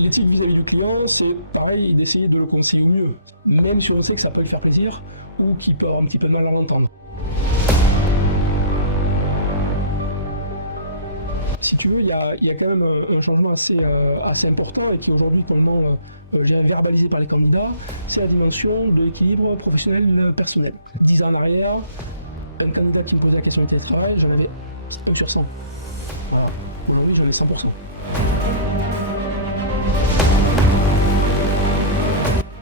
L'éthique vis-à-vis du client, c'est pareil, d'essayer de le conseiller au mieux, même si on sait que ça peut lui faire plaisir ou qu'il peut avoir un petit peu de mal à l'entendre. Si tu veux, il y a quand même un changement assez important et qui aujourd'hui, probablement, je dirais verbalisé par les candidats, c'est la dimension de l'équilibre professionnel-personnel. 10 ans en arrière, un candidat qui me posait la question du télétravail, j'en avais 1 sur 100. Voilà. Aujourd'hui, j'en ai 100%.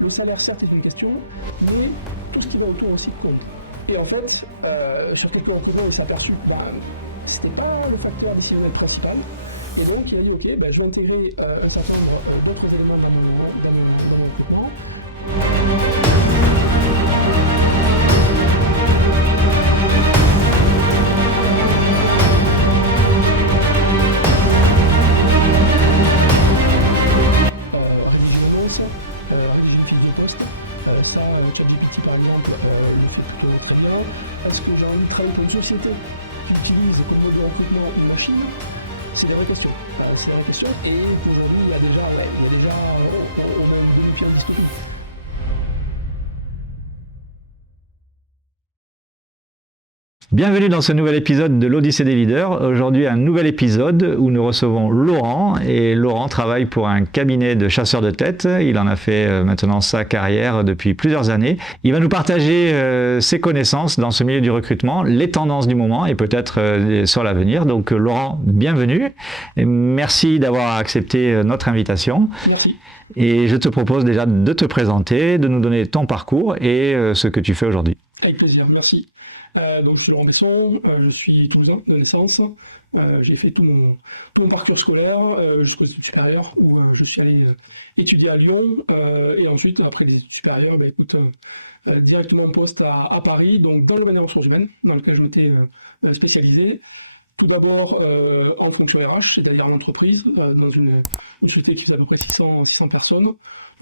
Le salaire, certes, est une question, mais tout ce qui va autour aussi compte. Et en fait, sur quelques recrutements, il s'est aperçu que c'était pas le facteur décisionnel principal. Et donc, il a dit, ok, je vais intégrer un certain nombre d'autres éléments dans mon recrutement. Rédiger une annonce, rédiger une fiche de poste. Ça, ChatGPT par exemple, le fait plutôt très bien. Est-ce que j'ai envie de travailler pour une société qui utilise comme mode de recrutement une machine? C'est des vraies questions. C'est des vraies questions. Et aujourd'hui, il y a déjà on a une demi-pied en disponible. Bienvenue dans ce nouvel épisode de l'Odyssée des leaders. Aujourd'hui, un nouvel épisode où nous recevons Laurent. Et Laurent travaille pour un cabinet de chasseurs de tête. Il en a fait maintenant sa carrière depuis plusieurs années. Il va nous partager ses connaissances dans ce milieu du recrutement, les tendances du moment et peut-être sur l'avenir. Donc Laurent, bienvenue. Et merci d'avoir accepté notre invitation. Merci. Et je te propose déjà de te présenter, de nous donner ton parcours et ce que tu fais aujourd'hui. Avec plaisir, merci. Donc je suis Laurent Besson, je suis toulousain de naissance. J'ai fait tout mon parcours scolaire jusqu'aux études supérieures où je suis allé étudier à Lyon et ensuite après les études supérieures, directement en poste à Paris, donc dans le domaine des ressources humaines dans lequel je m'étais spécialisé. Tout d'abord en fonction RH, c'est-à-dire en entreprise, dans une société qui faisait à peu près 600 personnes.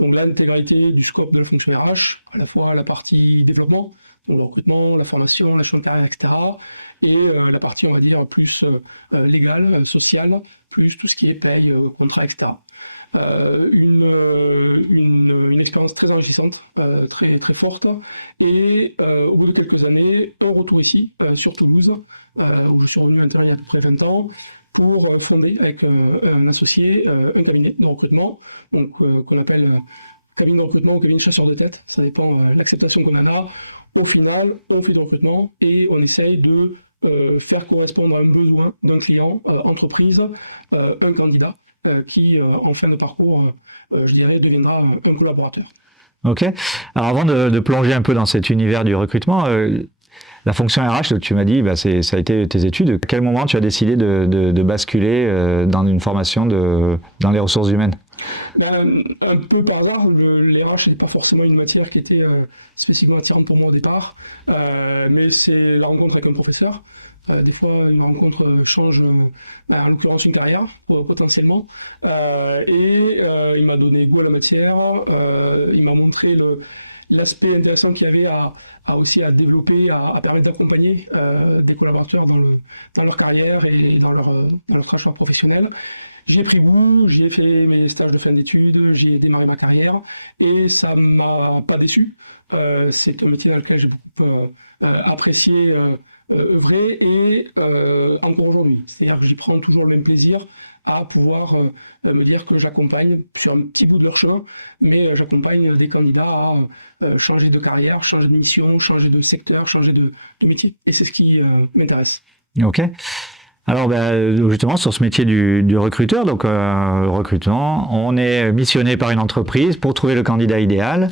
Donc l'intégralité du scope de la fonction RH, à la fois la partie développement, donc le recrutement, la formation, la gestion de carrière, etc. Et la partie, on va dire, plus légale, sociale, plus tout ce qui est paye, contrat, etc. Une expérience très enrichissante, très, très forte. Et au bout de quelques années, un retour ici, sur Toulouse, où je suis revenu intervenir il y a à peu près 20 ans, pour fonder avec un associé un cabinet de recrutement, donc qu'on appelle cabinet de recrutement ou cabinet de chasseur de tête, ça dépend de l'acceptation qu'on en a. Au final, on fait du recrutement et on essaye de faire correspondre à un besoin d'un client, entreprise, un candidat qui, en fin de parcours, je dirais, deviendra un collaborateur. Ok. Alors avant de plonger un peu dans cet univers du recrutement, la fonction RH, tu m'as dit, ça a été tes études. À quel moment tu as décidé de basculer dans une formation dans les ressources humaines? Un peu par hasard, les RH n'était pas forcément une matière qui était spécifiquement attirante pour moi au départ, mais c'est la rencontre avec un professeur. Des fois, une rencontre change, en l'occurrence, une carrière, potentiellement. Il m'a donné goût à la matière, il m'a montré l'aspect intéressant qu'il y avait aussi à développer, à permettre d'accompagner des collaborateurs dans leur carrière et dans leur trajectoire professionnelle. J'y ai pris goût, j'y ai fait mes stages de fin d'études, j'y ai démarré ma carrière et ça m'a pas déçu. C'est un métier dans lequel j'ai beaucoup apprécié œuvrer et encore aujourd'hui. C'est-à-dire que j'y prends toujours le même plaisir à pouvoir me dire que j'accompagne sur un petit bout de leur chemin, mais j'accompagne des candidats à changer de carrière, changer de mission, changer de secteur, changer de métier. Et c'est ce qui m'intéresse. Ok. Alors justement sur ce métier du recruteur, donc recrutement, on est missionné par une entreprise pour trouver le candidat idéal.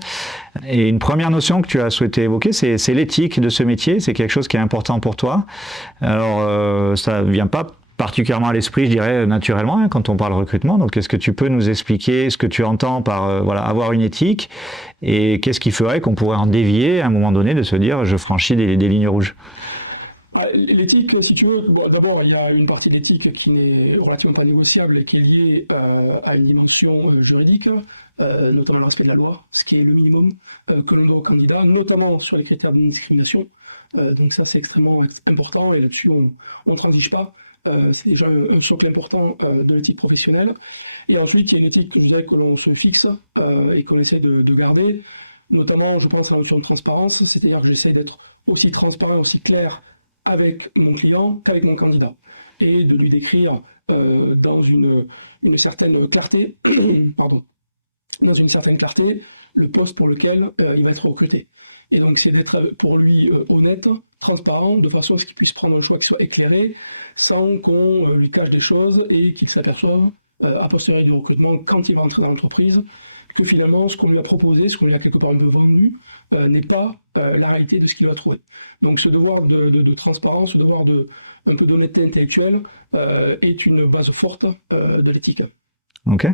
Et une première notion que tu as souhaité évoquer, c'est l'éthique de ce métier. C'est quelque chose qui est important pour toi. Alors ça vient pas particulièrement à l'esprit, je dirais, naturellement, quand on parle recrutement. Donc, est-ce que tu peux nous expliquer ce que tu entends par avoir une éthique et qu'est-ce qui ferait qu'on pourrait en dévier à un moment donné de se dire je franchis des lignes rouges? L'éthique, si tu veux, d'abord, il y a une partie de l'éthique qui n'est relativement pas négociable et qui est liée à une dimension juridique, notamment le respect de la loi, ce qui est le minimum que l'on doit aux candidats, notamment sur les critères de discrimination. Donc ça, c'est extrêmement important et là-dessus, on ne transige pas. C'est déjà un socle important de l'éthique professionnelle. Et ensuite, il y a une éthique que je dirais que l'on se fixe et qu'on essaie de garder. Notamment, je pense à la notion de transparence, c'est-à-dire que j'essaie d'être aussi transparent, aussi clair avec mon client qu'avec mon candidat. Et de lui décrire dans une certaine clarté, pardon, dans une certaine clarté, le poste pour lequel il va être recruté. Et donc, c'est d'être pour lui honnête, transparent, de façon à ce qu'il puisse prendre un choix qui soit éclairé, sans qu'on lui cache des choses et qu'il s'aperçoive, a posteriori du recrutement, quand il va entrer dans l'entreprise, que finalement, ce qu'on lui a proposé, ce qu'on lui a quelque part un peu vendu, n'est pas la réalité de ce qu'il va trouver. Donc, ce devoir de transparence, ce devoir un peu d'honnêteté intellectuelle est une base forte de l'éthique. Ok.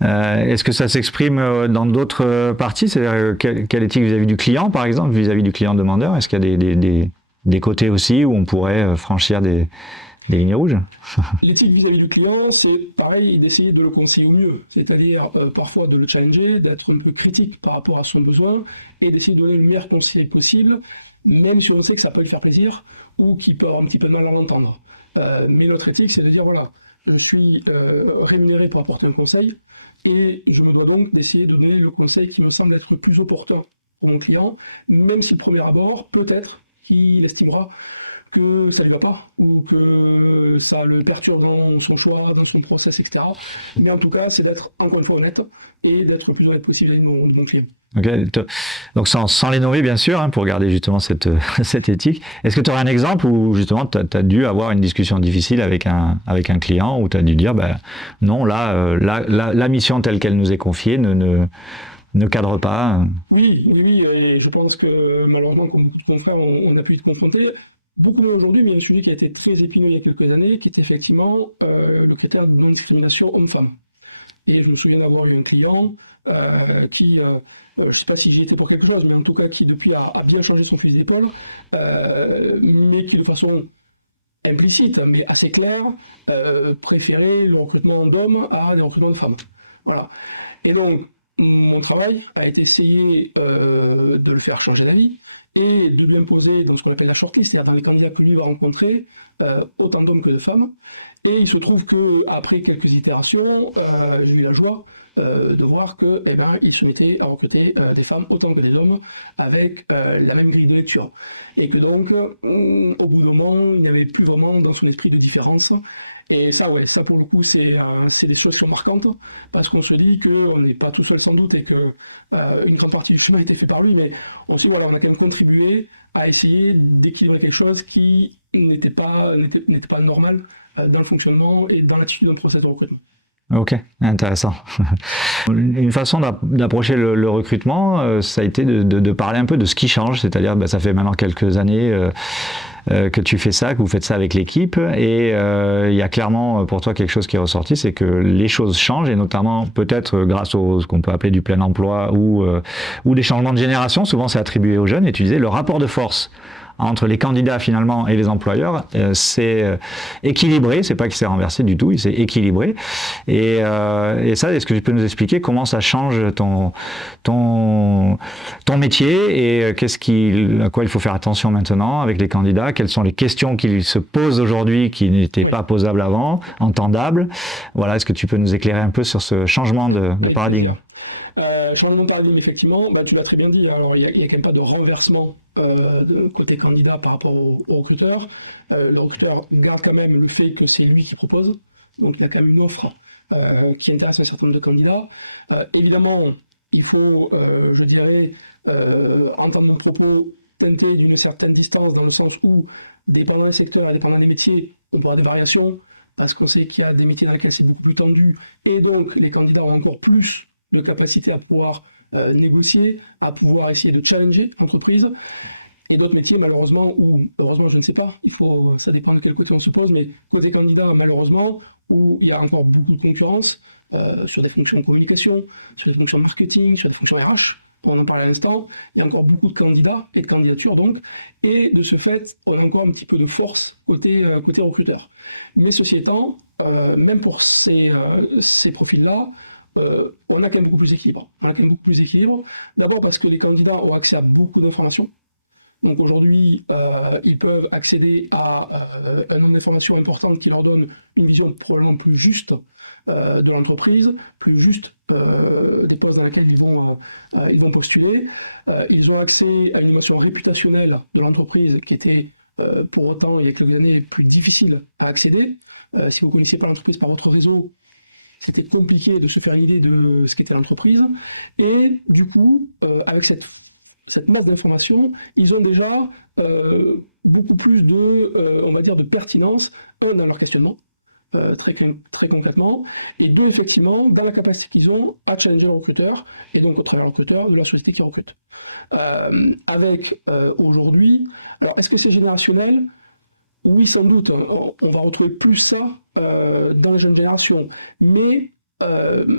Est-ce que ça s'exprime dans d'autres parties? C'est-à-dire quelle éthique vis-à-vis du client, par exemple, vis-à-vis du client demandeur? Est-ce qu'il y a des côtés aussi où on pourrait franchir des lignes rouges? L'éthique vis-à-vis du client, c'est pareil, d'essayer de le conseiller au mieux, c'est-à-dire parfois de le challenger, d'être un peu critique par rapport à son besoin et d'essayer de donner le meilleur conseil possible, même si on sait que ça peut lui faire plaisir ou qu'il peut avoir un petit peu de mal à l'entendre. Mais notre éthique, c'est de dire voilà, je suis rémunéré pour apporter un conseil et je me dois donc d'essayer de donner le conseil qui me semble être le plus opportun pour mon client, même si le premier abord, peut-être qu'il estimera que ça lui va pas ou que ça le perturbe dans son choix, dans son process, etc. Mais en tout cas, c'est d'être encore une fois honnête et d'être le plus honnête possible avec mon client. Okay. Donc sans les nommer bien sûr, hein, pour garder justement cette éthique. Est-ce que tu aurais un exemple où justement tu as dû avoir une discussion difficile avec un client où tu as dû dire non, la mission telle qu'elle nous est confiée ne cadre pas? Oui, et je pense que malheureusement, comme beaucoup de confrères, on a pu être confrontés. Beaucoup moins aujourd'hui, mais il y a un sujet qui a été très épineux il y a quelques années, qui est effectivement le critère de non-discrimination homme-femme. Et je me souviens d'avoir eu un client qui, je ne sais pas si j'y étais pour quelque chose, mais en tout cas qui depuis a bien changé son fusil d'épaule, mais qui de façon implicite, mais assez claire, préférait le recrutement d'hommes à des recrutements de femmes. Voilà. Et donc, mon travail a été essayer de le faire changer d'avis et de lui imposer dans ce qu'on appelle la shortlist, c'est-à-dire dans les candidats que lui va rencontrer, autant d'hommes que de femmes. Et il se trouve qu'après quelques itérations, j'ai eu la joie de voir qu'il se mettait à recruter des femmes autant que des hommes avec la même grille de lecture. Et que donc, au bout d'un moment, il n'y avait plus vraiment dans son esprit de différence. Et ça, ouais, ça pour le coup, c'est des choses qui sont marquantes, parce qu'on se dit qu'on n'est pas tout seul sans doute, et que une grande partie du chemin a été fait par lui, mais on se dit, voilà, on a quand même contribué à essayer d'équilibrer quelque chose qui n'était pas normal dans le fonctionnement et dans l'attitude d'un process de recrutement. Ok, intéressant. Une façon d'approcher le recrutement, ça a été de parler un peu de ce qui change, c'est-à-dire ça fait maintenant quelques années que tu fais ça, que vous faites ça avec l'équipe, et il y a clairement pour toi quelque chose qui est ressorti, c'est que les choses changent, et notamment peut-être grâce au ce qu'on peut appeler du plein emploi ou des changements de génération. Souvent c'est attribué aux jeunes, et tu disais le rapport de force entre les candidats finalement et les employeurs, c'est équilibré, c'est pas qu'il s'est renversé du tout, il s'est équilibré. Et ça, est-ce que tu peux nous expliquer comment ça change ton métier, et à quoi il faut faire attention maintenant avec les candidats? Quelles sont les questions qu'ils se posent aujourd'hui qui n'étaient pas posables avant, entendables? Voilà, est-ce que tu peux nous éclairer un peu sur ce changement de paradigme? Changement de paradigme, effectivement, tu l'as très bien dit. Alors, il n'y a quand même pas de renversement de côté candidat par rapport au recruteur. Le recruteur garde quand même le fait que c'est lui qui propose. Donc, il a quand même une offre qui intéresse un certain nombre de candidats. Évidemment, il faut, je dirais, entendre mon propos teinté d'une certaine distance, dans le sens où, dépendant des secteurs et dépendant des métiers, on peut avoir des variations, parce qu'on sait qu'il y a des métiers dans lesquels c'est beaucoup plus tendu, et donc les candidats ont encore plus de capacité à pouvoir négocier, à pouvoir essayer de challenger l'entreprise, et d'autres métiers malheureusement, ou heureusement je ne sais pas, ça dépend de quel côté on se pose, mais côté candidat malheureusement, où il y a encore beaucoup de concurrence sur des fonctions de communication, sur des fonctions marketing, sur des fonctions RH, on en parlait à l'instant, il y a encore beaucoup de candidats et de candidatures donc, et de ce fait on a encore un petit peu de force côté recruteur. Mais ceci étant, même pour ces profils-là, on a quand même beaucoup plus d'équilibre. D'abord parce que les candidats ont accès à beaucoup d'informations. Donc aujourd'hui, ils peuvent accéder à un nombre d'informations importantes qui leur donne une vision probablement plus juste de l'entreprise, plus juste des postes dans lesquels ils vont postuler. Ils ont accès à une dimension réputationnelle de l'entreprise qui était pour autant, il y a quelques années, plus difficile à accéder. Si vous ne connaissiez pas l'entreprise par votre réseau, c'était compliqué de se faire une idée de ce qu'était l'entreprise. Et du coup, avec cette masse d'informations, ils ont déjà beaucoup plus on va dire, de pertinence, un, dans leur questionnement, très concrètement, et deux, effectivement, dans la capacité qu'ils ont à challenger le recruteur, et donc au travers le recruteur de la société qui recrute. Avec aujourd'hui, alors est-ce que c'est générationnel? Oui, sans doute, on va retrouver plus ça dans les jeunes générations, mais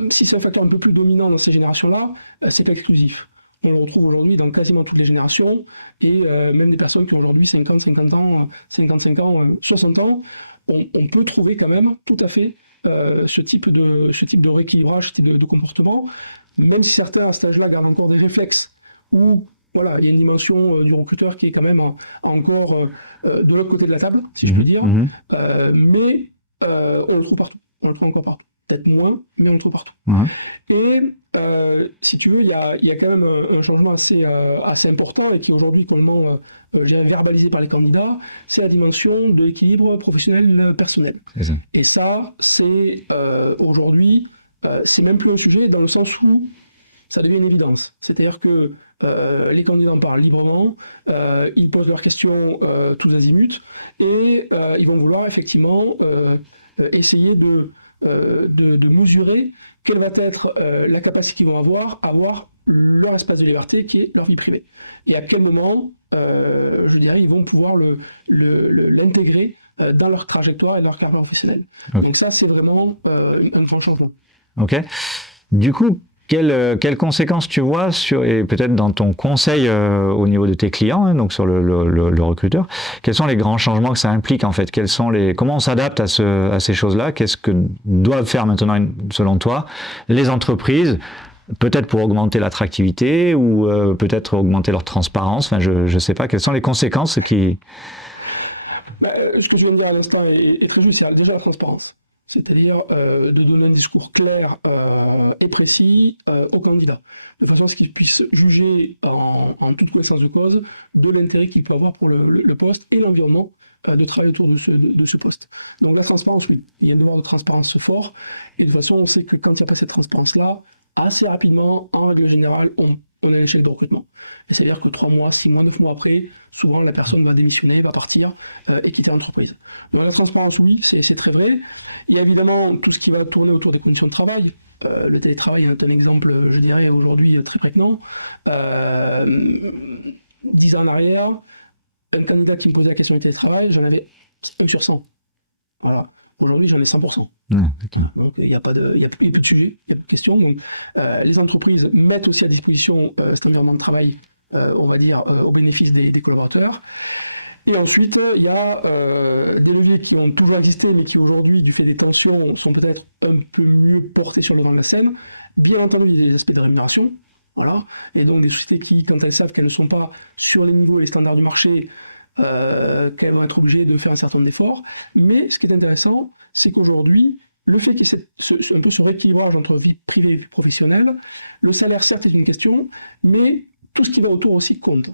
si c'est un facteur un peu plus dominant dans ces générations-là, c'est pas exclusif. On le retrouve aujourd'hui dans quasiment toutes les générations, et même des personnes qui ont aujourd'hui 50, 50 ans, 55 ans, 60 ans, on peut trouver quand même tout à fait ce type de rééquilibrage, ce type de comportement, même si certains à cet âge-là gardent encore des réflexes, ou voilà, il y a une dimension du recruteur qui est quand même encore de l'autre côté de la table, si je peux dire, mais on le trouve partout, on le trouve encore partout. Peut-être moins, mais on le trouve partout. Et si tu veux, il y a quand même un changement assez important et qui est aujourd'hui complètement verbalisé par les candidats, c'est la dimension de l'équilibre professionnel-personnel. Et ça, c'est aujourd'hui, c'est même plus un sujet dans le sens où ça devient une évidence. C'est-à-dire que les candidats en parlent librement, ils posent leurs questions tous azimuts, et ils vont vouloir effectivement essayer de mesurer quelle va être la capacité qu'ils vont avoir à avoir leur espace de liberté qui est leur vie privée. Et à quel moment, je dirais, ils vont pouvoir l'intégrer dans leur trajectoire et leur carrière professionnelle. Okay. Donc ça, c'est vraiment un grand changement. Ok. Du coup, quelles conséquences tu vois et peut-être dans ton conseil au niveau de tes clients, donc sur le recruteur, quels sont les grands changements que ça implique en fait? Comment on s'adapte à ces choses-là? Qu'est-ce que doivent faire maintenant, selon toi, les entreprises, peut-être pour augmenter l'attractivité ou peut-être augmenter leur transparence? Enfin, je ne sais pas. Quelles sont les conséquences qui... Ce que je viens de dire à l'instant est très juste. C'est déjà la transparence. C'est-à-dire de donner un discours clair et précis aux candidats, de façon à ce qu'ils puissent juger en toute connaissance de cause de l'intérêt qu'il peut avoir pour le poste et l'environnement de travail autour de ce poste. Donc la transparence, oui, il y a un devoir de transparence fort, et de toute façon on sait que quand il n'y a pas cette transparence-là, assez rapidement, en règle générale, on a un échec de recrutement. Et c'est-à-dire que 3 mois, 6 mois, 9 mois après, souvent la personne va démissionner, va partir et quitter l'entreprise. Donc la transparence, oui, c'est très vrai. Il y a évidemment tout ce qui va tourner autour des conditions de travail. Le télétravail est un exemple, je dirais, aujourd'hui très prégnant. 10 ans en arrière, un candidat qui me posait la question du télétravail, j'en avais 1 sur 100. Voilà. Aujourd'hui, j'en ai 100%. Donc, il n'y a plus de sujet, il n'y a plus de question. Donc, les entreprises mettent aussi à disposition cet environnement de travail, on va dire, au bénéfice des collaborateurs. Et ensuite, il y a des leviers qui ont toujours existé, mais qui aujourd'hui, du fait des tensions, sont peut-être un peu mieux portés sur le devant de la scène. Bien entendu, il y a des aspects de rémunération. Voilà. Et donc, des sociétés qui, quand elles savent qu'elles ne sont pas sur les niveaux et les standards du marché, qu'elles vont être obligées de faire un certain nombre d'efforts. Mais ce qui est intéressant, c'est qu'aujourd'hui, le fait qu'il y ait un peu ce rééquilibrage entre vie privée et vie professionnelle, le salaire, certes, est une question, mais tout ce qui va autour aussi compte.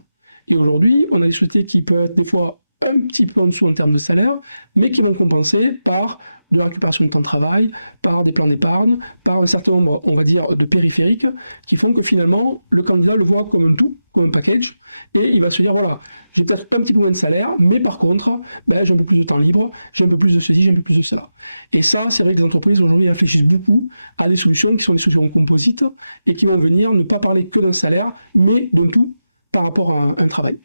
Et aujourd'hui, on a des sociétés qui peuvent être des fois un petit peu en dessous en termes de salaire, mais qui vont compenser par de la récupération de temps de travail, par des plans d'épargne, par un certain nombre, on va dire, de périphériques, qui font que finalement, le candidat le voit comme un tout, comme un package, et il va se dire, voilà, j'ai peut-être pas un petit peu moins de salaire, mais par contre, j'ai un peu plus de temps libre, j'ai un peu plus de ceci, j'ai un peu plus de cela. Et ça, c'est vrai que les entreprises aujourd'hui réfléchissent beaucoup à des solutions qui sont des solutions composites, et qui vont venir ne pas parler que d'un salaire, mais d'un tout, par rapport à un travail.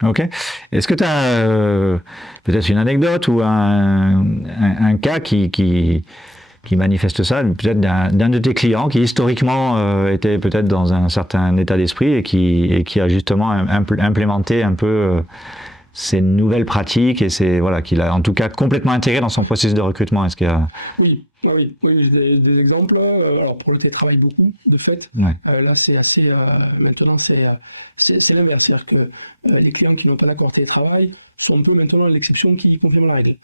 Ok. Est-ce que tu as peut-être une anecdote ou un cas qui manifeste ça, peut-être d'un de tes clients qui historiquement était peut-être dans un certain état d'esprit et qui a justement implémenté un peu ces nouvelles pratiques et voilà, qu'il a en tout cas complètement intégré dans son processus de recrutement. Est-ce qu'il y a... Oui, j'ai des exemples. Alors pour le télétravail, beaucoup, de fait. Ouais. Là, c'est assez. Maintenant, c'est l'inverse. C'est-à-dire que les clients qui n'ont pas d'accord télétravail sont un peu maintenant l'exception qui confirme la règle.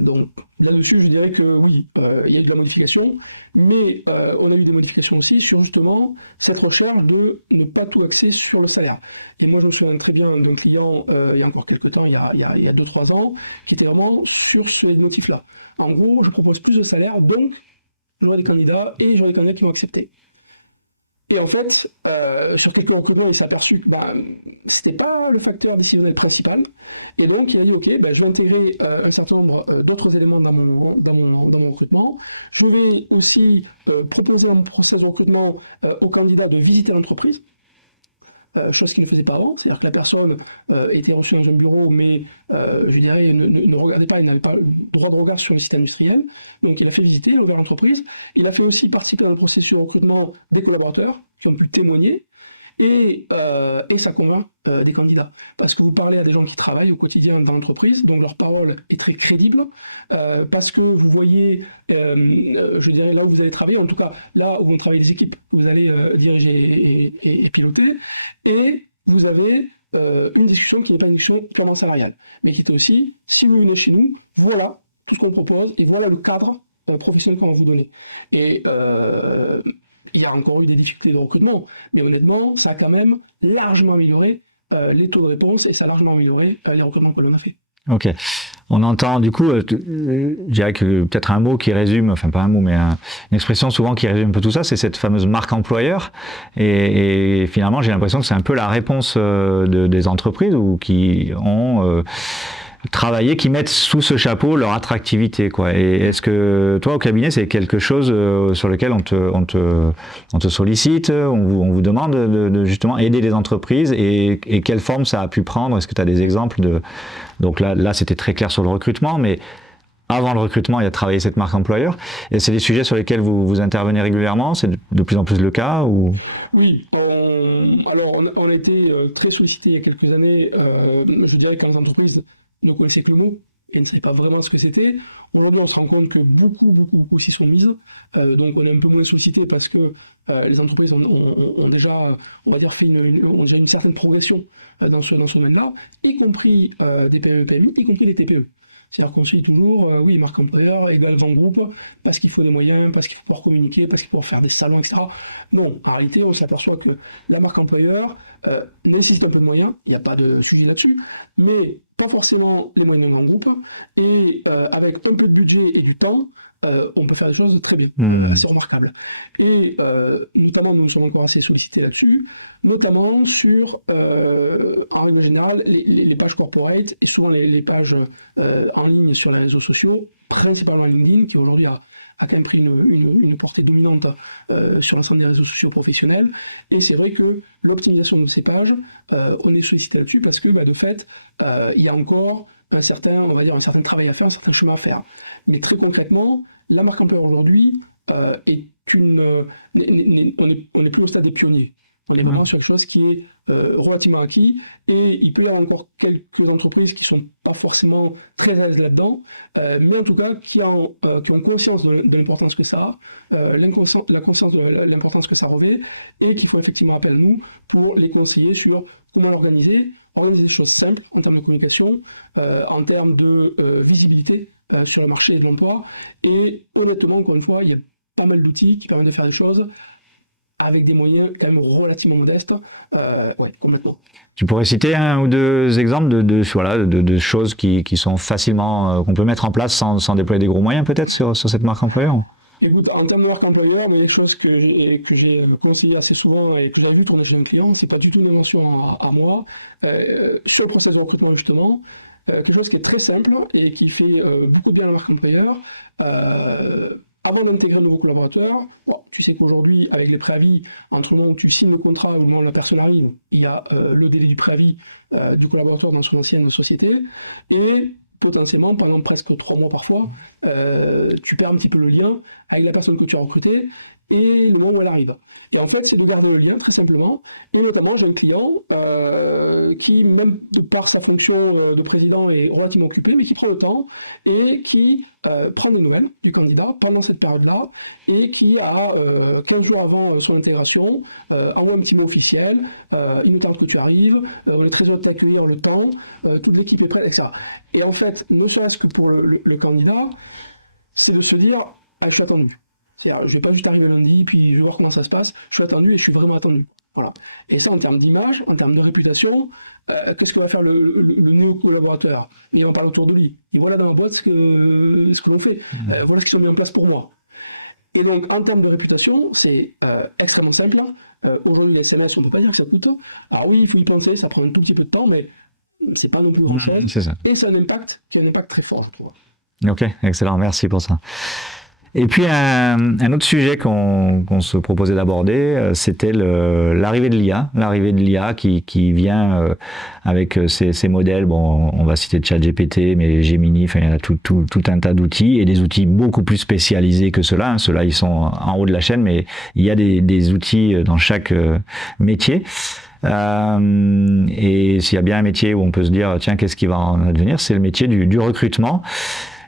Donc là-dessus, je dirais que oui, il y a eu de la modification, mais on a eu des modifications aussi sur justement cette recherche de ne pas tout axer sur le salaire. Et moi, je me souviens très bien d'un client, il y a encore quelques temps, il y a 2-3 ans, qui était vraiment sur ce motif-là. En gros, je propose plus de salaire, donc j'aurai des candidats et j'aurai des candidats qui vont accepter. Et en fait, sur quelques recrutements, il s'est aperçu que c'était pas le facteur décisionnel principal. Et donc, il a dit, OK, je vais intégrer un certain nombre d'autres éléments dans mon recrutement. Je vais aussi proposer dans mon process de recrutement aux candidats de visiter l'entreprise. Chose qu'il ne faisait pas avant, c'est-à-dire que la personne était reçue dans un bureau, mais je dirais ne regardait pas, il n'avait pas le droit de regard sur le site industriel. Donc il a fait visiter, il a ouvert l'entreprise. Il a fait aussi participer dans le processus de recrutement des collaborateurs qui ont pu témoigner. Et ça convainc des candidats. Parce que vous parlez à des gens qui travaillent au quotidien dans l'entreprise, donc leur parole est très crédible, parce que vous voyez, je dirais, là où vous allez travailler, en tout cas là où vont travailler les équipes que vous allez diriger et piloter, et vous avez une discussion qui n'est pas une discussion purement salariale, mais qui est aussi, si vous venez chez nous, voilà tout ce qu'on propose, et voilà le cadre professionnel qu'on va vous donner. Et il y a encore eu des difficultés de recrutement, mais honnêtement, ça a quand même largement amélioré les taux de réponse et ça a largement amélioré les recrutements que l'on a fait. Ok. On entend du coup, je dirais que peut-être un mot qui résume, enfin pas un mot, mais une expression souvent qui résume un peu tout ça, c'est cette fameuse marque employeur. Et finalement, j'ai l'impression que c'est un peu la réponse des entreprises ou qui ont travaillé, qui mettent sous ce chapeau leur attractivité, quoi. Et est-ce que toi, au cabinet, c'est quelque chose sur lequel on te sollicite, on vous demande de justement aider les entreprises et quelle forme ça a pu prendre? Est-ce que tu as des exemples de... Donc là, c'était très clair sur le recrutement, mais avant le recrutement, il y a travaillé cette marque employeur. Et c'est des sujets sur lesquels vous intervenez régulièrement? C'est de plus en plus le cas ou... Oui, on a été très sollicité il y a quelques années, je dirais quand les entreprises ne connaissaient que le mot et ne savaient pas vraiment ce que c'était. Aujourd'hui, on se rend compte que beaucoup s'y sont mises. Donc on est un peu moins sollicité parce que les entreprises ont déjà, on va dire, ont déjà une certaine progression dans ce domaine-là, y compris des PME, PMI, y compris des TPE. C'est-à-dire qu'on se dit toujours, oui, marque employeur égale vent groupe, parce qu'il faut des moyens, parce qu'il faut pouvoir communiquer, parce qu'il faut pouvoir faire des salons, etc. Non, en réalité, on s'aperçoit que la marque employeur nécessite un peu de moyens, il n'y a pas de sujet là-dessus, mais pas forcément les moyens d'un grand groupe, et avec un peu de budget et du temps, on peut faire des choses très bien, assez remarquables. Et notamment, nous sommes encore assez sollicités là-dessus, notamment sur, en règle générale, les pages corporate et souvent les pages en ligne sur les réseaux sociaux, principalement LinkedIn, qui aujourd'hui a quand même pris une portée dominante sur l'ensemble des réseaux sociaux professionnels. Et c'est vrai que l'optimisation de ces pages, on est sollicité là-dessus parce que, de fait, il y a encore un certain travail à faire, un certain chemin à faire. Mais très concrètement, la marque employeur aujourd'hui est on n'est plus au stade des pionniers. On est vraiment sur quelque chose qui est relativement acquis et il peut y avoir encore quelques entreprises qui ne sont pas forcément très à l'aise là-dedans, mais en tout cas qui ont conscience de l'importance que ça a, la conscience de l'importance que ça revêt et qui font effectivement appel à nous pour les conseiller sur comment l'organiser, organiser des choses simples en termes de communication, en termes de visibilité sur le marché de l'emploi et honnêtement, encore une fois, il y a pas mal d'outils qui permettent de faire des choses avec des moyens quand même relativement modestes, complètement. Tu pourrais citer un ou deux exemples de choses qui sont facilement, qu'on peut mettre en place sans déployer des gros moyens peut-être sur cette marque employeur? Écoute, en termes de marque employeur, moi, il y a quelque chose que j'ai conseillé assez souvent et que j'avais vu tourner chez un client, c'est pas du tout une invention à moi, sur le process de recrutement justement, quelque chose qui est très simple et qui fait beaucoup de bien à la marque employeur. Avant d'intégrer un nouveau collaborateur, tu sais qu'aujourd'hui, avec les préavis, entre le moment où tu signes le contrat et le moment où la personne arrive, il y a le délai du préavis du collaborateur dans son ancienne société, et potentiellement, pendant presque 3 mois parfois, tu perds un petit peu le lien avec la personne que tu as recrutée, et le moment où elle arrive. Et en fait, c'est de garder le lien, très simplement. Et notamment, j'ai un client qui, même de par sa fonction de président, est relativement occupé, mais qui prend le temps et qui prend des nouvelles du candidat pendant cette période-là et qui, 15 jours avant son intégration, envoie un petit mot officiel, il nous tente que tu arrives, on est très heureux de t'accueillir le temps, toute l'équipe est prête, etc. Et en fait, ne serait-ce que pour le candidat, c'est de se dire, ah, je suis attendu. C'est-à-dire, je vais pas juste arriver lundi, puis je vais voir comment ça se passe, je suis attendu et je suis vraiment attendu. Voilà. Et ça, en termes d'image, en termes de réputation, qu'est-ce que va faire le néo-collaborateur? Il va parler autour de lui. Et voilà dans ma boîte ce que l'on fait. Voilà ce qui sont mis en place pour moi. Et donc, en termes de réputation, c'est extrêmement simple. Aujourd'hui, les SMS, on ne peut pas dire que ça coûte. Alors oui, il faut y penser, ça prend un tout petit peu de temps, mais c'est pas non plus grand-chose. C'est ça. Et c'est un impact qui a un impact très fort. Tu vois. Ok, excellent, merci pour ça. Et puis un autre sujet qu'on se proposait d'aborder, c'était l'arrivée de l'IA qui vient avec ces modèles. Bon, on va citer ChatGPT, mais Gemini, enfin il y en a tout un tas d'outils et des outils beaucoup plus spécialisés que ceux-là. Hein. Ceux-là, ils sont en haut de la chaîne, mais il y a des outils dans chaque métier. Et s'il y a bien un métier où on peut se dire tiens, qu'est-ce qui va en advenir, c'est le métier du recrutement.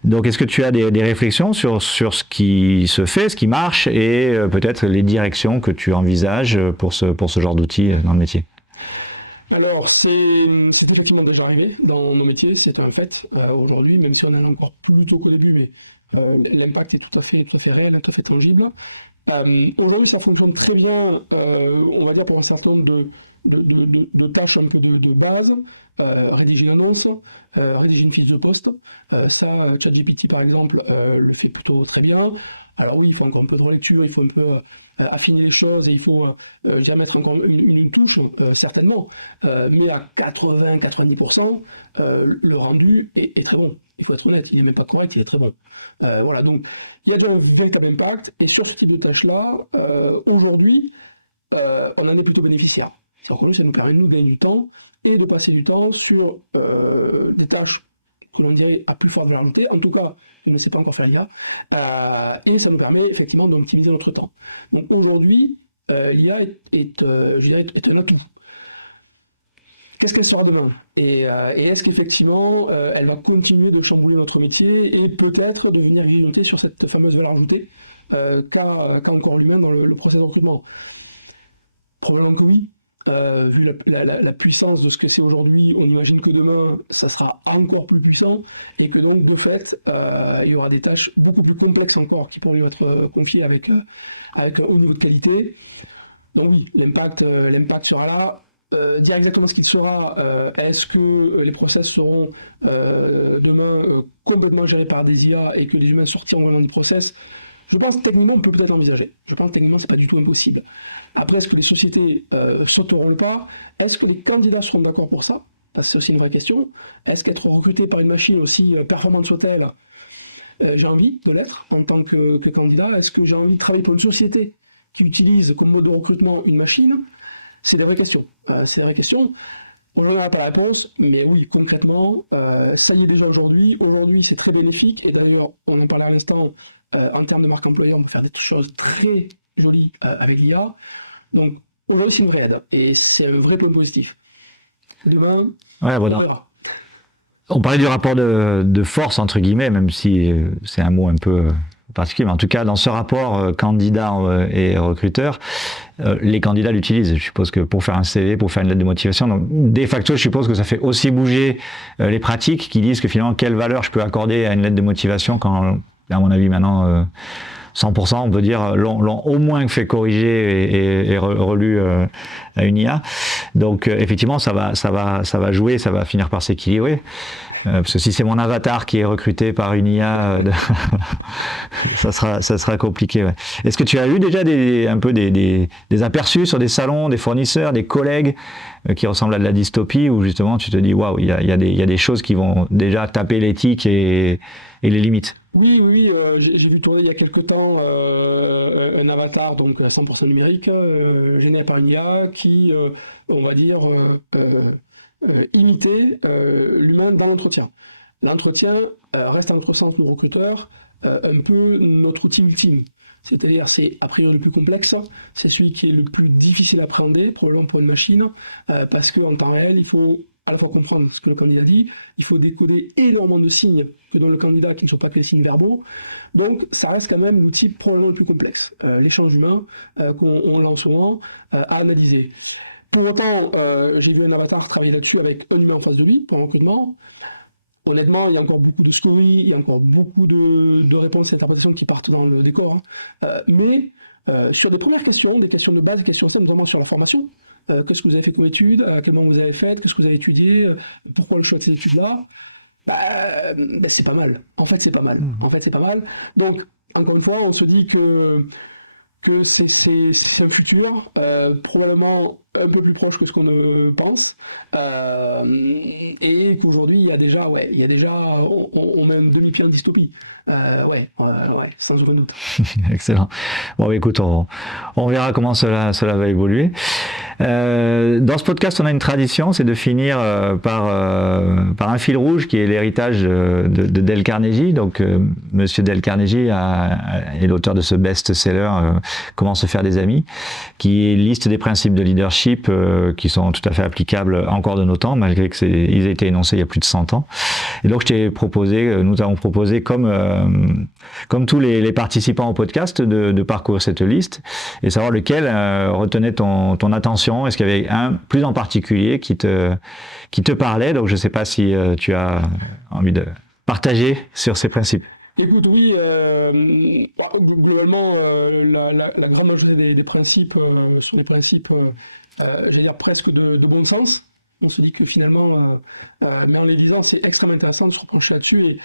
Donc, est-ce que tu as des réflexions sur ce qui se fait, ce qui marche et peut-être les directions que tu envisages pour ce genre d'outils dans le métier? Alors, c'est effectivement déjà arrivé dans nos métiers, c'est un fait aujourd'hui, même si on en est encore plus tôt qu'au début, mais l'impact est tout à fait réel, tout à fait tangible. Aujourd'hui, ça fonctionne très bien, on va dire, pour un certain nombre de tâches un peu de base. Rédiger une annonce, rédiger une fiche de poste. Ça, ChatGPT par exemple le fait plutôt très bien. Alors oui, il faut encore un peu de relecture, il faut un peu affiner les choses et il faut déjà mettre encore une touche, certainement. Mais à 80-90%, le rendu est très bon. Il faut être honnête, il n'est même pas correct, il est très bon. Voilà, donc il y a déjà un véritable impact et sur ce type de tâches-là, aujourd'hui, on en est plutôt bénéficiaire. C'est-à-dire que ça nous permet de nous gagner du temps et de passer du temps sur des tâches que l'on dirait à plus forte valeur ajoutée, en tout cas, on ne sait pas encore faire l'IA, et ça nous permet effectivement d'optimiser notre temps. Donc aujourd'hui, l'IA est un atout. Qu'est-ce qu'elle sera demain? Et est-ce qu'effectivement, elle va continuer de chambouler notre métier et peut-être de venir grignoter sur cette fameuse valeur ajoutée qu'a encore l'humain dans le processus de recrutement? Probablement que oui. Vu la puissance de ce que c'est aujourd'hui, on imagine que demain, ça sera encore plus puissant et que donc, de fait, il y aura des tâches beaucoup plus complexes encore qui pourront lui être confiées avec un haut niveau de qualité. Donc oui, l'impact sera là. Dire exactement ce qu'il sera, est-ce que les process seront demain complètement gérés par des IA et que les humains sortiront vraiment du process? Je pense que techniquement, on peut peut-être envisager. Je pense que techniquement, c'est pas du tout impossible. Après, est-ce que les sociétés sauteront le pas? Est-ce que les candidats seront d'accord pour ça? Parce que c'est aussi une vraie question. Est-ce qu'être recruté par une machine, aussi performante soit-elle, j'ai envie de l'être en tant que candidat? Est-ce que j'ai envie de travailler pour une société qui utilise comme mode de recrutement une machine? C'est des vraies questions. C'est des vraies questions. On n'en a pas la réponse, mais oui, concrètement, ça y est déjà aujourd'hui. Aujourd'hui, c'est très bénéfique. Et d'ailleurs, on en parlait à l'instant, en termes de marque employeur, on peut faire des choses très jolies avec l'IA. Donc aujourd'hui, c'est une vraie aide. Et c'est un vrai point positif. Demain, Ouais, on voilà. verra. On parlait du rapport de force, entre guillemets, même si c'est un mot un peu particulier, mais en tout cas, dans ce rapport candidat et recruteur, les candidats l'utilisent. Je suppose que pour faire un CV, pour faire une lettre de motivation, donc de facto, je suppose que ça fait aussi bouger les pratiques qui disent que finalement, quelle valeur je peux accorder à une lettre de motivation quand, à mon avis, maintenant, 100%, on peut dire, l'ont au moins fait corriger et relu à une IA. Donc, effectivement, ça va jouer, ça va finir par s'équilibrer. Parce que si c'est mon avatar qui est recruté par une IA, ça sera compliqué. Ouais. Est-ce que tu as eu déjà des aperçus sur des salons, des fournisseurs, des collègues qui ressemblent à de la dystopie, où justement tu te dis waouh, il y a des choses qui vont déjà taper l'éthique et les limites? Oui, j'ai vu tourner il y a quelque temps un avatar donc 100% numérique, généré par une IA qui, on va dire, imiter l'humain dans l'entretien. L'entretien reste à notre sens, nous recruteurs, un peu notre outil ultime. c'est-à-dire c'est a priori le plus complexe, c'est celui qui est le plus difficile à appréhender, probablement pour une machine, parce qu'en temps réel, il faut à la fois comprendre ce que le candidat dit, il faut décoder énormément de signes que donne le candidat qui ne sont pas que les signes verbaux. Donc ça reste quand même l'outil probablement le plus complexe, l'échange humain qu'on lance souvent à analyser. Pour autant, j'ai vu un avatar travailler là-dessus avec un humain en face de lui pour un recrutement. Honnêtement, il y a encore beaucoup de stories, il y a encore beaucoup de réponses et d'interprétations qui partent dans le décor. Mais sur des premières questions, des questions de base, des questions simples, notamment sur la formation, qu'est-ce que vous avez fait comme études, à quel moment vous avez fait, qu'est-ce que vous avez étudié, pourquoi le choix de ces études-là, c'est pas mal. En fait, c'est pas mal. Donc, encore une fois, on se dit que c'est un futur, probablement un peu plus proche que ce qu'on ne pense, et qu'aujourd'hui, il y a déjà, on met un demi-pied en dystopie. Sans aucun doute. Excellent. Bon, écoute, on verra comment cela va évoluer. Dans ce podcast, on a une tradition, c'est de finir par un fil rouge qui est l'héritage de Dale Carnegie. Donc, Monsieur Dale Carnegie est l'auteur de ce best-seller Comment se faire des amis, qui liste des principes de leadership qui sont tout à fait applicables encore de nos temps, malgré qu'ils aient été énoncés il y a plus de 100 ans. Et donc, nous avons proposé, comme tous les participants au podcast, de parcourir cette liste et savoir lequel retenait ton attention. Est-ce qu'il y avait un plus en particulier qui te parlait? Donc, je ne sais pas si tu as envie de partager sur ces principes. Écoute, oui, globalement, la grande majorité des principes sont des principes, j'allais dire presque de bon sens. On se dit que finalement, mais en les lisant, c'est extrêmement intéressant de se repencher là-dessus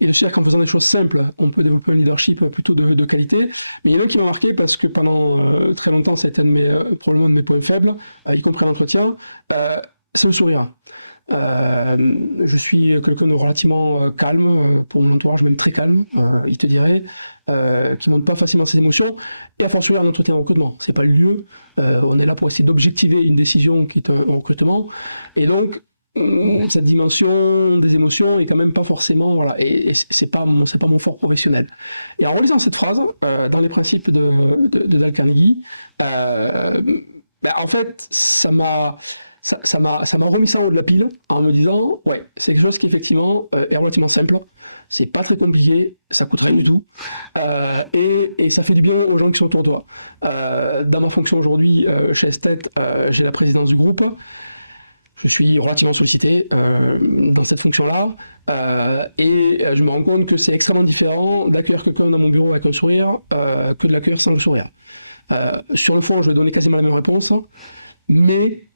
et de se dire qu'en faisant des choses simples, on peut développer un leadership plutôt de qualité. Mais il y en a un qui m'a marqué parce que pendant très longtemps, ça a été probablement de mes points faibles, y compris en entretien, c'est le sourire. Je suis quelqu'un de relativement calme, pour mon entourage même très calme, il te dirait, qui ne montre pas facilement ses émotions, et à fortiori en entretien recrutement. C'est pas le lieu, on est là pour essayer d'objectiver une décision qui est un recrutement, et donc cette dimension des émotions est quand même pas forcément, et c'est pas mon fort professionnel. Et en relisant cette phrase, dans les principes de Dale Carnegie, en fait, ça m'a remis ça en haut de la pile en me disant, c'est quelque chose qui effectivement est relativement simple, c'est pas très compliqué, ça coûte rien du tout, et ça fait du bien aux gens qui sont autour de toi. Dans ma fonction aujourd'hui chez Estet, j'ai la présidence du groupe, je suis relativement sollicité dans cette fonction-là, et je me rends compte que c'est extrêmement différent d'accueillir quelqu'un dans mon bureau avec un sourire que de l'accueillir sans le sourire. Sur le fond, je vais donner quasiment la même réponse, mais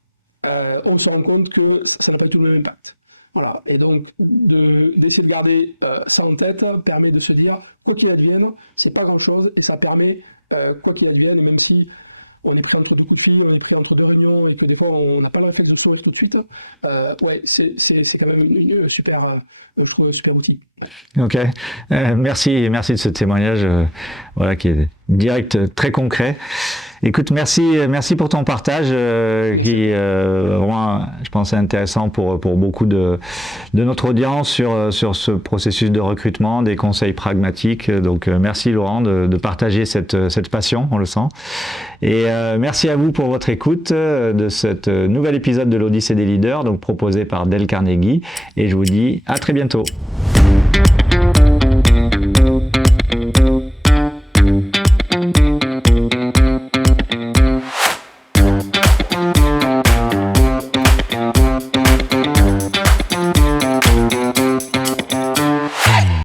on se rend compte que ça n'a pas du tout le même impact. Voilà. Et donc, d'essayer de garder ça en tête permet de se dire, quoi qu'il advienne, c'est pas grand-chose, et ça permet, quoi qu'il advienne, et même si on est pris entre deux coups de fil, on est pris entre deux réunions, et que des fois on n'a pas le réflexe de sourire tout de suite, c'est quand même une super, je trouve, un super outil. Ok, merci de ce témoignage qui est direct, très concret. Écoute, merci pour ton partage qui vraiment, je pense, est intéressant pour beaucoup de notre audience sur ce processus de recrutement, des conseils pragmatiques. Donc, merci Laurent de partager cette passion, on le sent. Et merci à vous pour votre écoute de cet nouvel épisode de l'Odyssée des leaders, donc proposé par Dale Carnegie. Et je vous dis à très bientôt.